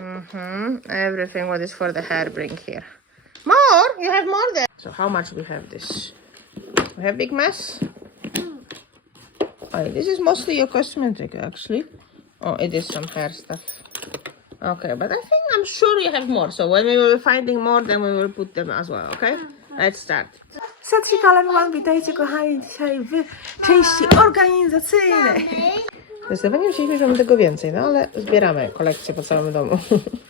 Mhm. Everything what is for the hair bring here. More? You have more there. So how much we have this? We have big mess. Oh, this is mostly your cosmetic actually. Oh, it is some hair stuff. Okay, but I think I'm sure you have more. So when we will be finding more, then we will put them as well. Okay? Let's start. Satrikale One, witajcie kochani dzisiaj w części organizacyjnej. Zdecydowanie myśleliśmy, że mamy tego więcej, no ale zbieramy kolekcję po całym domu.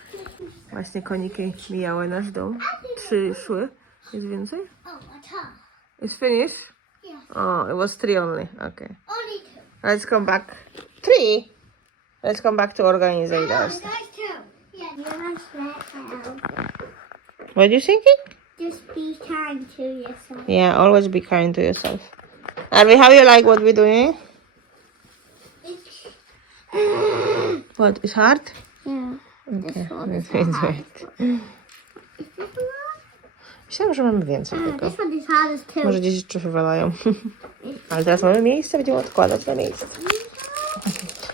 Właśnie koniki mijały nasz dom. Trzy szły. Jest więcej? It's finished? Yeah. Oh, it was three only. Okay. Only two. Let's come back. Three? Let's come back to organize let out. What do you thinking? Just be kind to yourself. Yeah, always be kind to yourself. Arvi, how you like what we're doing? It's, What, is hard? yeah. Okay, let's is do it. Is this the one? Myślałam, że mamy więcej tego. Może gdzieś jeszcze wywalają. Ale teraz mamy miejsce, będziemy odkładać na miejsce.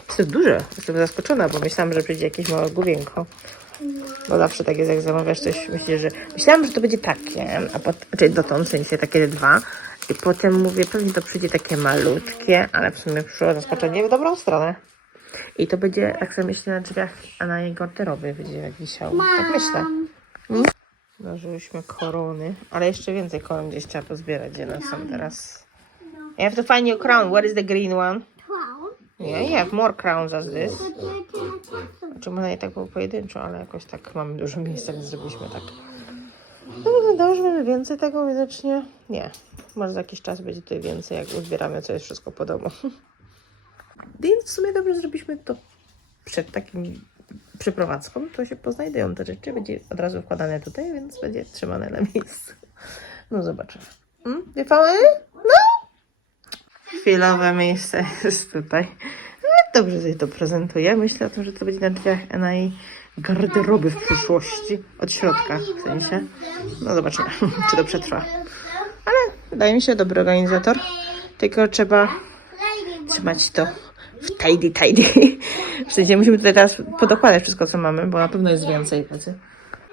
Jest to duże. Jestem zaskoczona, bo myślałam, że przyjdzie jakieś małe główienko. Bo zawsze tak jest, jak zamawiasz coś, myślisz, że... Myślałam, że to będzie takie, a potem... Czyli dotąd, w sensie takie dwa. I potem mówię, pewnie to przyjdzie takie malutkie, ale w sumie przyszło zaskoczenie w dobrą stronę. I to będzie, tak sobie myślę, na drzwiach, a na jej garderobie będzie jak wisiał. Tak myślę. Um, Złożyłyśmy korony, ale jeszcze więcej koron gdzieś trzeba pozbierać, gdzie one są teraz. You have to find your crown. What is the green one? Yeah, you have more crowns as this. Znaczy je tak było pojedynczo, ale jakoś tak mamy dużo miejsca, więc zrobiliśmy tak. No że mamy więcej tego widocznie. Nie. Może za jakiś czas będzie tutaj więcej, jak uzbieramy co jest wszystko po domu. Więc w sumie dobrze zrobiliśmy to przed takim przeprowadzką, to się poznajdują te rzeczy. Będzie od razu wkładane tutaj, więc będzie trzymane na miejscu. No zobaczymy. Hmm? Wypałe? No! Chwilowe miejsce jest tutaj. Ale dobrze sobie to prezentuje. Myślę o tym, że to będzie na drzwiach na garderoby w przyszłości. Od środka w sensie. No zobaczymy, czy to przetrwa. Ale wydaje mi się dobry organizator. Tylko trzeba trzymać to tidy tidy. W sensie musimy tutaj teraz podokładać wszystko, co mamy, bo na pewno jest więcej pracy.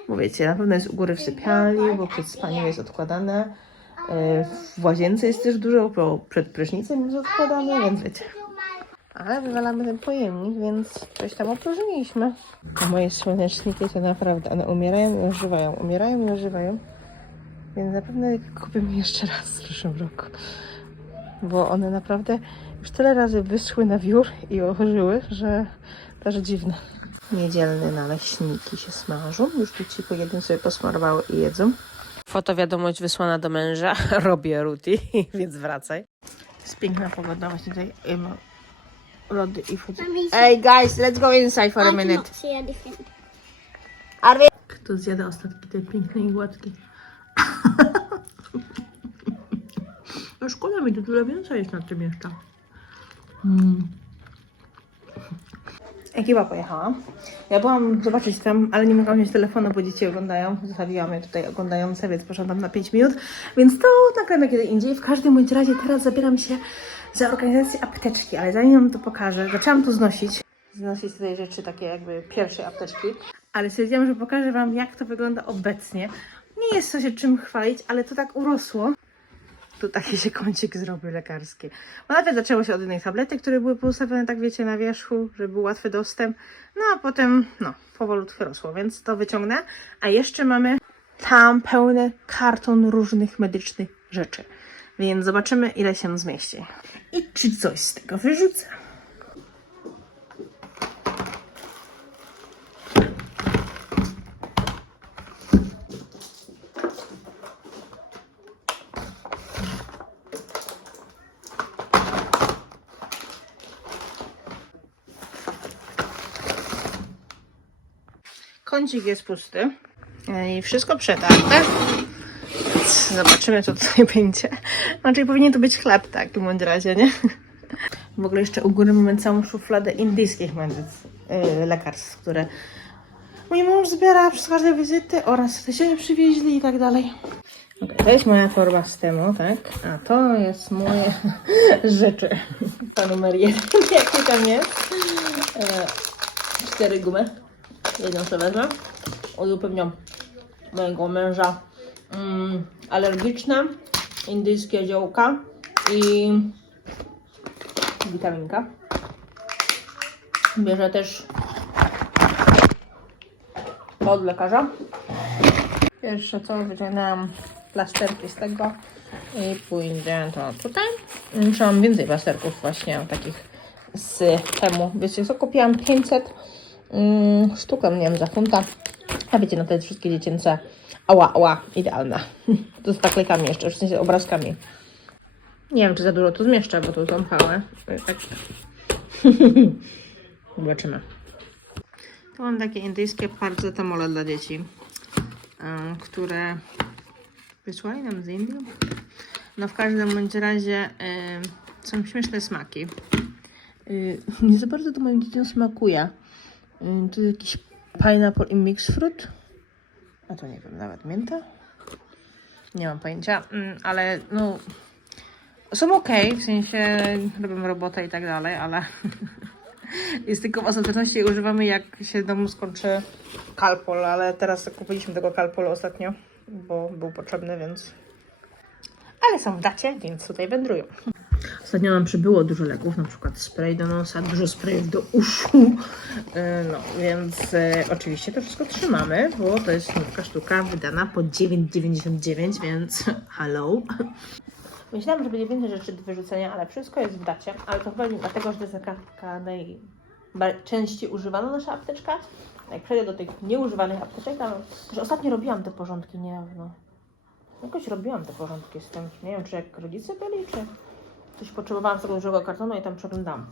Bo wiecie, na pewno jest u góry w sypialni, bo przed spaniem jest odkładane. E, W łazience jest też dużo, bo przed prysznicem jest odkładane, więc wiecie. Ale wywalamy ten pojemnik, więc coś tam opróżniliśmy. A moje słoneczniki to naprawdę, one umierają i ożywają, umierają i ożywają. Więc je kupimy jeszcze raz w przyszłym roku. Bo one naprawdę już tyle razy wyschły na wiór i ożyły, że aż dziwne. Niedzielne naleśniki się smażą. Już tu ci po jednym sobie posmarowały i jedzą. Fotowiadomość wysłana do męża. Robię Ruti, więc wracaj. Jest piękna pogoda właśnie tutaj. Ym, lody i wchodzi. Hey guys, let's go inside for a minute. Arwie! Kto zjada ostatki tej pięknej gładki? No szkoda mi, tu tyle więcej jest na tym jeszcze. Mm. Ekipa pojechała. Ja byłam zobaczyć tam, ale nie mogłam mieć telefonu, bo dzieci oglądają. Zostawiłam je tutaj oglądające, więc poszłam tam na 5 minut. Więc to nagramy kiedy indziej. W każdym bądź razie teraz zabieram się za organizację apteczki, ale zanim wam to pokażę, zaczęłam tu znosić. Znosić tutaj rzeczy takie jakby pierwszej apteczki. Ale stwierdziłam, że pokażę wam, jak to wygląda obecnie. Nie jest to się czym chwalić, ale to tak urosło tu taki się kącik zrobił lekarski. Bo najpierw zaczęło się od innych tabletek, które były poustawione, tak wiecie, na wierzchu, żeby był łatwy dostęp. No a potem, no, powolutku rosło, więc to wyciągnę. A jeszcze mamy tam pełny karton różnych medycznych rzeczy. Więc zobaczymy, ile się zmieści. I czy coś z tego wyrzucę. Kącik jest pusty. I wszystko przetarte. Więc Zobaczymy, co tutaj będzie. Znaczy, powinien to być chleb, tak, w bądź razie, nie? W ogóle jeszcze u góry mamy całą szufladę indyjskich medyc, yy, lekarstw, które mój mąż zbiera przez każde wizyty oraz te się przywieźli i tak dalej. Okay, to jest moja torba z temu, tak? A to jest moje rzeczy. Ta numer jeden, jakie tam jest. E, cztery gumy. Jedną sobie wezmę. Uzupełniam mojego męża mm, alergiczne, indyjskie ziołka i witaminka. Bierze też od lekarza. Pierwsze co, wyciągnęłam plasterki z tego i pójdzie to tutaj. Muszę mam więcej plasterków właśnie takich z temu. Wiecie co, kupiłam 500 mm, sztuk, nie wiem, za funta. A wiecie, no te wszystkie dziecięce ała, ała, idealne. To z naklejkami jeszcze, w sensie obrazkami. Nie wiem, czy za dużo tu zmieszczę, bo tu są pałe. Tak. Zobaczymy. Tu mam takie indyjskie paracetamole dla dzieci, które wysłali nam z Indii. No w każdym bądź razie są śmieszne smaki. Y, Nie za bardzo to moim dzieciom smakuje. Jest jakiś pineapple i mixed fruit. A to nie wiem, nawet mięta? Nie mam pojęcia, ale no są ok, w sensie robią robotę i tak dalej, ale jest tylko w ostateczności używamy jak się domu skończy kalpol, ale teraz kupiliśmy tego kalpolu ostatnio, bo był potrzebny, więc... Ale są w dacie, więc tutaj wędrują. Ostatnio nam przybyło dużo leków, na przykład spray do nosa, dużo sprayów do uszu. E, No, więc e, oczywiście to wszystko trzymamy, bo to jest nówka sztuka wydana po 9,99, więc hello. Myślałam, że będzie więcej rzeczy do wyrzucenia, ale wszystko jest w dacie, ale to chyba dlatego, że to jest taka, najczęściej używana nasza apteczka. Jak przejdę do tych nieużywanych apteczek, to że ostatnio robiłam te porządki niedawno. Jakoś robiłam te porządki z tym. Nie wiem, czy jak rodzice byli, czy coś potrzebowałam z tego dużego kartonu i tam przeglądałam.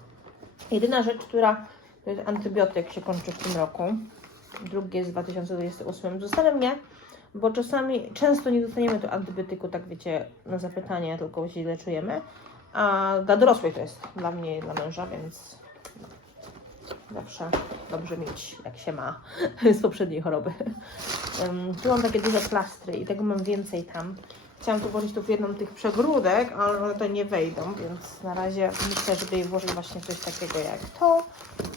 Jedyna rzecz, która to jest antybiotyk, się kończy w tym roku. Drugi jest w 2028. Zostawiam mnie, bo czasami, często nie dostaniemy tu antybiotyku, tak wiecie, na zapytanie, tylko się źle czujemy. A dla dorosłych to jest dla mnie i dla męża, więc zawsze dobrze mieć, jak się ma z poprzedniej choroby. Em, tu mam takie duże plastry i tego mam więcej tam. Chciałam tu włożyć tu w jedną tych przegródek, ale one to nie wejdą, więc na razie myślę, żeby je włożyć właśnie coś takiego jak to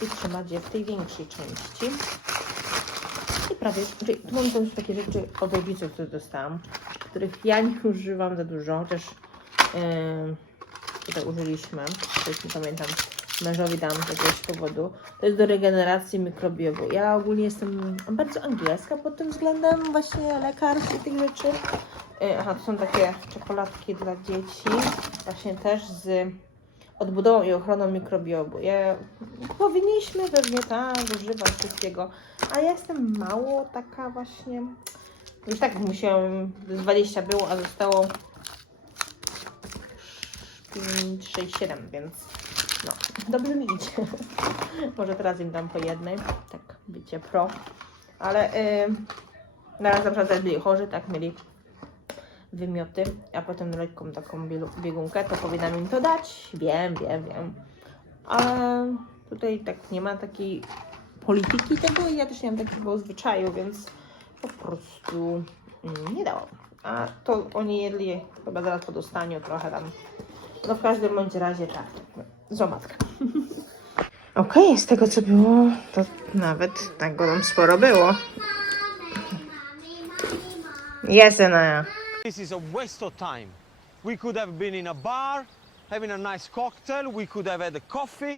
i trzymać je w tej większej części. I prawie, czyli tu mam też takie rzeczy od rodziców, które dostałam, których ja nie używam za dużo, chociaż em, tutaj użyliśmy, jest, nie pamiętam, mężowi dałam z jakiegoś powodu. To jest do regeneracji mikrobiomu. Ja ogólnie jestem bardzo angielska pod tym względem właśnie lekarstw i tych rzeczy. E, Aha, to są takie czekoladki dla dzieci, właśnie też z odbudową i ochroną mikrobiomu. Ja, powinniśmy pewnie tak używać wszystkiego, a ja jestem mało taka właśnie. Już tak musiałam, 20 było, a zostało 5, 6, 7, więc no, dobrze mi idzie. Może teraz im dam po jednej, tak bycie pro. Ale yy, teraz na przykład byli chorzy, tak mieli wymioty, a potem lekką taką biegunkę, to powinnam im to dać. Wiem, wiem, wiem. Ale tutaj tak nie ma takiej polityki tego i ja też nie mam takiego zwyczaju, więc po prostu mm, nie dałam. A to oni jedli chyba zaraz po dostaniu trochę tam. No w każdym bądź razie tak. Zomatka. Okej, z tego co było, to nawet tego nam sporo było. Jest, Anaya. This is a waste of time. We could have been in a bar, having a nice cocktail. We could have had a coffee.